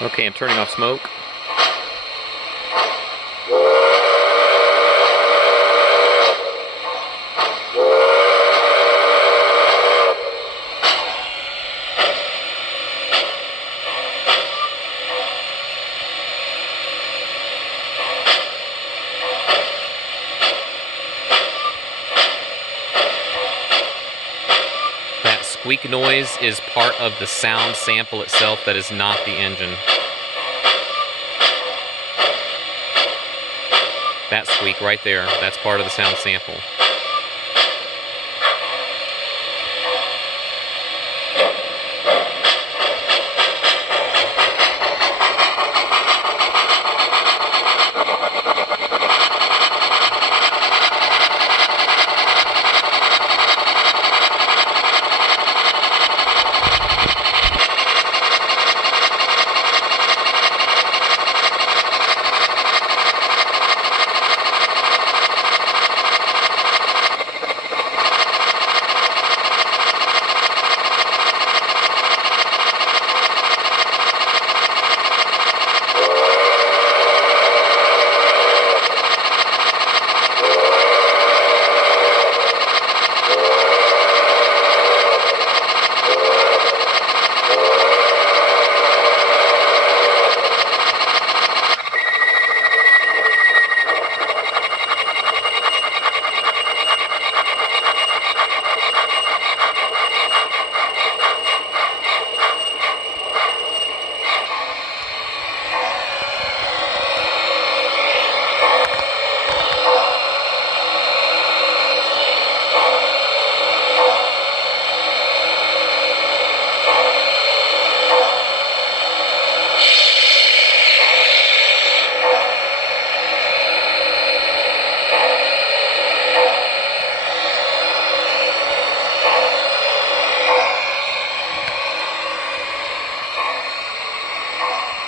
Okay, I'm turning off smoke. That squeak noise is part of the sound sample itself. That is not the engine. That squeak right there, that's part of the sound sample.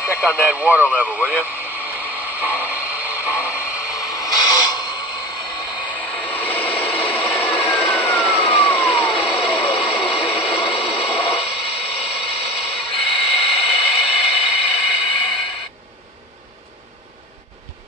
Check on that water level, will you?